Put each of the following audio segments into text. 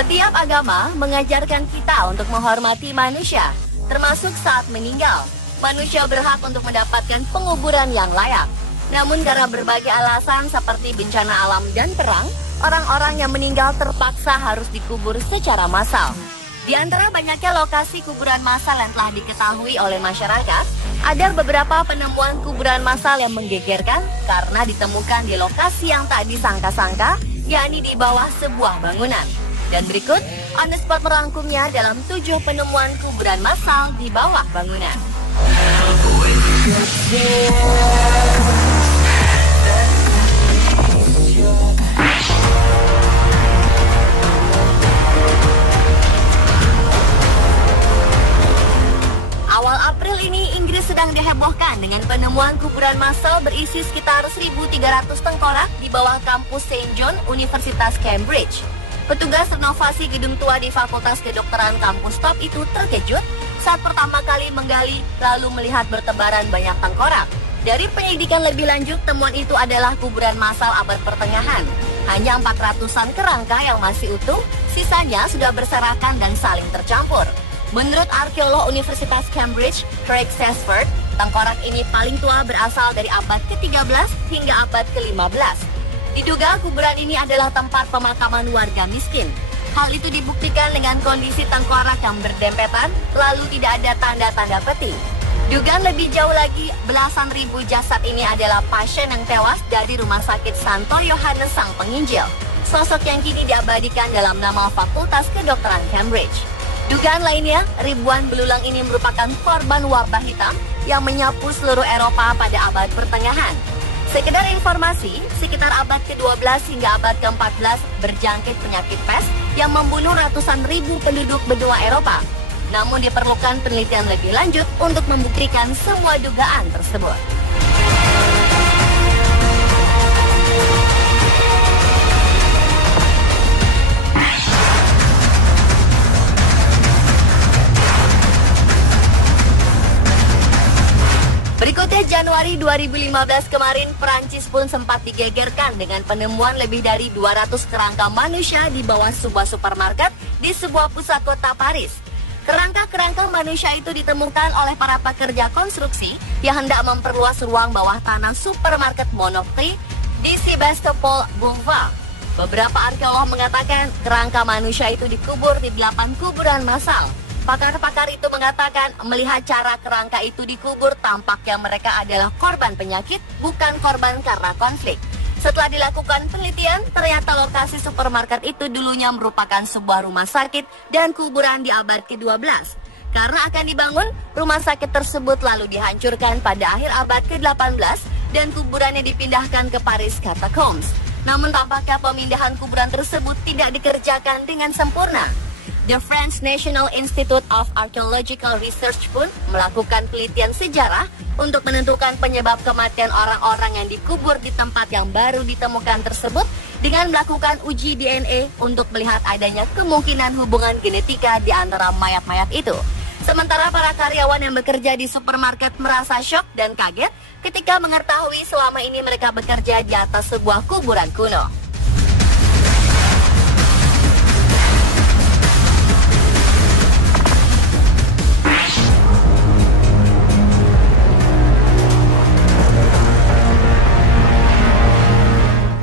Setiap agama mengajarkan kita untuk menghormati manusia, termasuk saat meninggal. Manusia berhak untuk mendapatkan penguburan yang layak. Namun karena berbagai alasan seperti bencana alam dan perang, orang-orang yang meninggal terpaksa harus dikubur secara massal. Di antara banyaknya lokasi kuburan massal yang telah diketahui oleh masyarakat, ada beberapa penemuan kuburan massal yang menggegerkan karena ditemukan di lokasi yang tak disangka-sangka, yakni di bawah sebuah bangunan. Dan berikut, on the spot merangkumnya dalam 7 penemuan kuburan massal di bawah bangunan. Awal April ini, Inggris sedang dihebohkan dengan penemuan kuburan massal berisi sekitar 1.300 tengkorak di bawah kampus St. John, Universitas Cambridge. Petugas renovasi gedung tua di Fakultas Kedokteran kampus top itu terkejut saat pertama kali menggali lalu melihat bertebaran banyak tengkorak. Dari penyelidikan lebih lanjut, temuan itu adalah kuburan massal abad pertengahan. Hanya 400-an kerangka yang masih utuh, sisanya sudah berserakan dan saling tercampur. Menurut arkeolog Universitas Cambridge, Craig Sesford, tengkorak ini paling tua berasal dari abad ke-13 hingga abad ke-15. Diduga kuburan ini adalah tempat pemakaman warga miskin. Hal itu dibuktikan dengan kondisi tengkorak yang berdempetan, lalu tidak ada tanda-tanda peti. Dugaan lebih jauh lagi, belasan ribu jasad ini adalah pasien yang tewas dari Rumah Sakit Santo Yohanes Sang Penginjil. Sosok yang kini diabadikan dalam nama Fakultas Kedokteran Cambridge. Dugaan lainnya, ribuan belulang ini merupakan korban wabah hitam yang menyapu seluruh Eropa pada abad pertengahan. Sekedar informasi, sekitar abad ke-12 hingga abad ke-14 berjangkit penyakit pes yang membunuh ratusan ribu penduduk benua Eropa. Namun diperlukan penelitian lebih lanjut untuk membuktikan semua dugaan tersebut. Berikutnya, Januari 2015 kemarin, Prancis pun sempat digegerkan dengan penemuan lebih dari 200 kerangka manusia di bawah sebuah supermarket di sebuah pusat kota Paris. Kerangka-kerangka manusia itu ditemukan oleh para pekerja konstruksi yang hendak memperluas ruang bawah tanah supermarket Monoprix di Sebastopol Boulevard. Beberapa arkeolog mengatakan kerangka manusia itu dikubur di 8 kuburan massal. Pakar-pakar itu mengatakan melihat cara kerangka itu dikubur tampaknya mereka adalah korban penyakit, bukan korban karena konflik. Setelah dilakukan penelitian, ternyata lokasi supermarket itu dulunya merupakan sebuah rumah sakit dan kuburan di abad ke-12. Karena akan dibangun, rumah sakit tersebut lalu dihancurkan pada akhir abad ke-18 dan kuburannya dipindahkan ke Paris Catacombs. Namun tampaknya pemindahan kuburan tersebut tidak dikerjakan dengan sempurna. The French National Institute of Archaeological Research pun melakukan penelitian sejarah untuk menentukan penyebab kematian orang-orang yang dikubur di tempat yang baru ditemukan tersebut dengan melakukan uji DNA untuk melihat adanya kemungkinan hubungan genetika di antara mayat-mayat itu. Sementara para karyawan yang bekerja di supermarket merasa syok dan kaget ketika mengetahui selama ini mereka bekerja di atas sebuah kuburan kuno.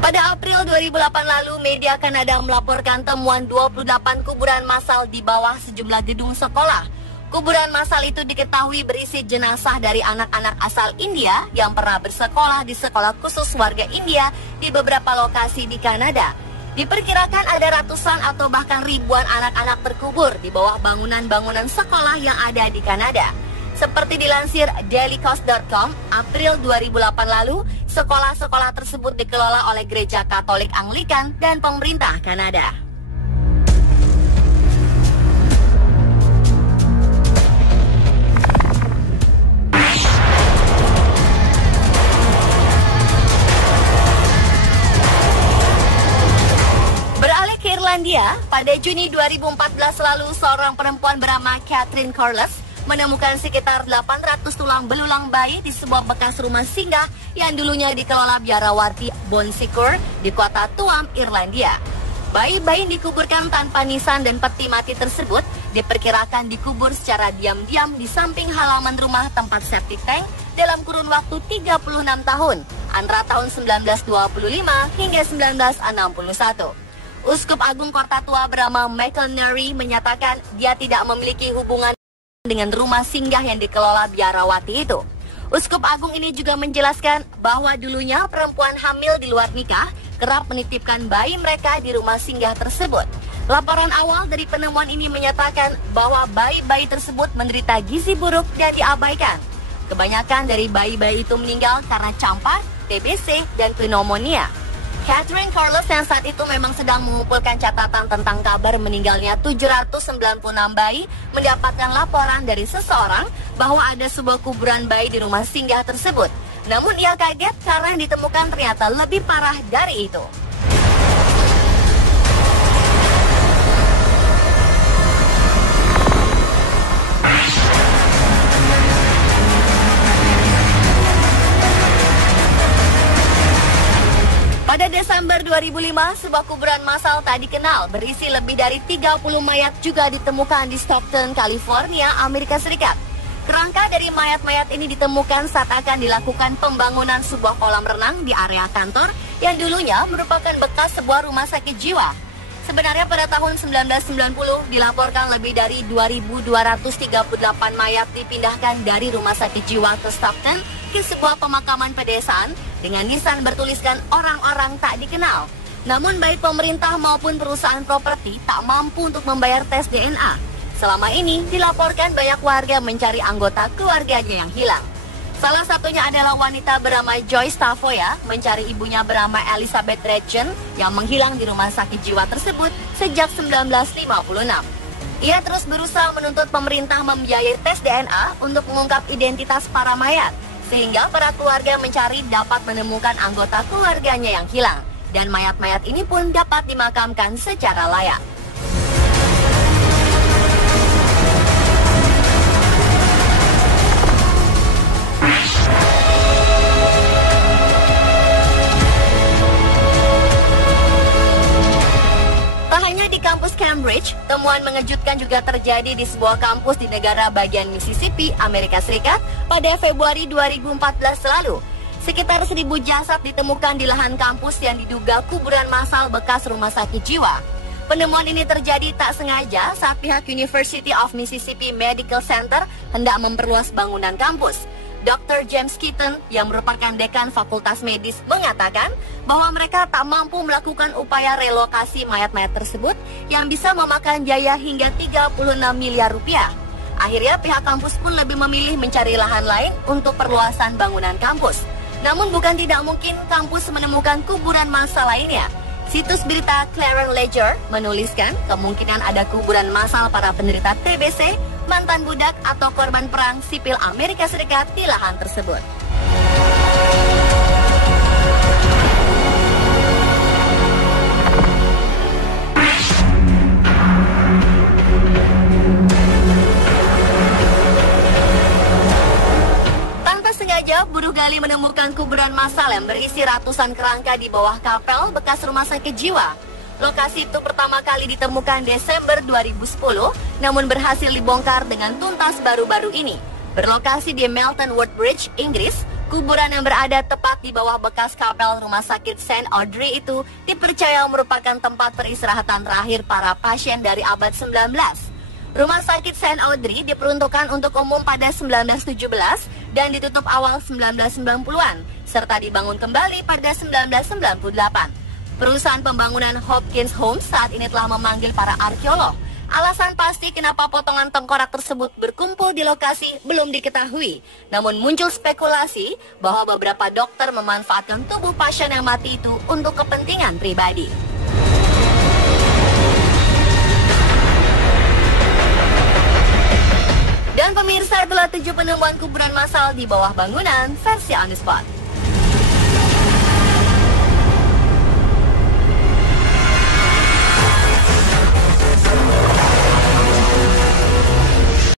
Pada April 2008 lalu, media Kanada melaporkan temuan 28 kuburan massal di bawah sejumlah gedung sekolah. Kuburan massal itu diketahui berisi jenazah dari anak-anak asal India yang pernah bersekolah di sekolah khusus warga India di beberapa lokasi di Kanada. Diperkirakan ada ratusan atau bahkan ribuan anak-anak terkubur di bawah bangunan-bangunan sekolah yang ada di Kanada. Seperti dilansir dailycoast.com, April 2008 lalu, sekolah-sekolah tersebut dikelola oleh Gereja Katolik Anglikan dan pemerintah Kanada. Beralih ke Irlandia, pada Juni 2014 lalu, seorang perempuan bernama Catherine Corliss menemukan sekitar 800 tulang belulang bayi di sebuah bekas rumah singgah yang dulunya dikelola biarawati Bon Secours di kota Tuam, Irlandia. Bayi-bayi yang dikuburkan tanpa nisan dan peti mati tersebut diperkirakan dikubur secara diam-diam di samping halaman rumah tempat septic tank dalam kurun waktu 36 tahun, antara tahun 1925 hingga 1961. Uskup Agung Kota Tua bernama Michael Neary menyatakan dia tidak memiliki hubungan dengan rumah singgah yang dikelola biarawati itu. Uskup Agung ini juga menjelaskan bahwa dulunya perempuan hamil di luar nikah kerap menitipkan bayi mereka di rumah singgah tersebut. Laporan awal dari penemuan ini menyatakan bahwa bayi-bayi tersebut menderita gizi buruk dan diabaikan. Kebanyakan dari bayi-bayi itu meninggal karena campak, TBC, dan pneumonia. Catherine Carlos yang saat itu memang sedang mengumpulkan catatan tentang kabar meninggalnya 796 bayi mendapatkan laporan dari seseorang bahwa ada sebuah kuburan bayi di rumah singgah tersebut. Namun ia kaget karena yang ditemukan ternyata lebih parah dari itu. Pada Desember 2005, sebuah kuburan massal tak dikenal berisi lebih dari 30 mayat juga ditemukan di Stockton, California, Amerika Serikat. Kerangka dari mayat-mayat ini ditemukan saat akan dilakukan pembangunan sebuah kolam renang di area kantor yang dulunya merupakan bekas sebuah rumah sakit jiwa. Sebenarnya pada tahun 1990 dilaporkan lebih dari 2.238 mayat dipindahkan dari rumah sakit jiwa ke Stockton ke sebuah pemakaman pedesaan dengan nisan bertuliskan orang-orang tak dikenal. Namun baik pemerintah maupun perusahaan properti tak mampu untuk membayar tes DNA. Selama ini dilaporkan banyak warga mencari anggota keluarganya yang hilang. Salah satunya adalah wanita bernama Joyce Tavoya mencari ibunya bernama Elizabeth Redgen yang menghilang di rumah sakit jiwa tersebut sejak 1956. Ia terus berusaha menuntut pemerintah membiayai tes DNA untuk mengungkap identitas para mayat, sehingga para keluarga mencari dapat menemukan anggota keluarganya yang hilang, dan mayat-mayat ini pun dapat dimakamkan secara layak. Tak hanya di kampus Cambridge, temuan mengejutkan juga terjadi di sebuah kampus di negara bagian Mississippi, Amerika Serikat pada Februari 2014 lalu. Sekitar 1.000 jasad ditemukan di lahan kampus yang diduga kuburan massal bekas rumah sakit jiwa. Penemuan ini terjadi tak sengaja saat pihak University of Mississippi Medical Center hendak memperluas bangunan kampus. Dr. James Keaton yang merupakan dekan Fakultas Medis mengatakan bahwa mereka tak mampu melakukan upaya relokasi mayat-mayat tersebut yang bisa memakan biaya hingga 36 miliar rupiah. Akhirnya pihak kampus pun lebih memilih mencari lahan lain untuk perluasan bangunan kampus. Namun bukan tidak mungkin kampus menemukan kuburan massal lainnya. Situs berita Clarion Ledger menuliskan kemungkinan ada kuburan massal para penderita TBC, mantan budak atau korban perang sipil Amerika Serikat di lahan tersebut. Buruh gali menemukan kuburan massal yang berisi ratusan kerangka di bawah kapel bekas rumah sakit jiwa. Lokasi itu pertama kali ditemukan Desember 2010, namun berhasil dibongkar dengan tuntas baru-baru ini. Berlokasi di Melton Woodbridge, Inggris, kuburan yang berada tepat di bawah bekas kapel rumah sakit St. Audrey itu dipercaya merupakan tempat peristirahatan terakhir para pasien dari abad 19. Rumah sakit St. Audrey diperuntukkan untuk umum pada 1917 dan ditutup awal 1990-an, serta dibangun kembali pada 1998. Perusahaan pembangunan Hopkins Homes saat ini telah memanggil para arkeolog. Alasan pasti kenapa potongan tengkorak tersebut berkumpul di lokasi belum diketahui. Namun muncul spekulasi bahwa beberapa dokter memanfaatkan tubuh pasien yang mati itu untuk kepentingan pribadi. Dan pemirsa, itulah 7 penemuan kuburan massal di bawah bangunan versi On The Spot.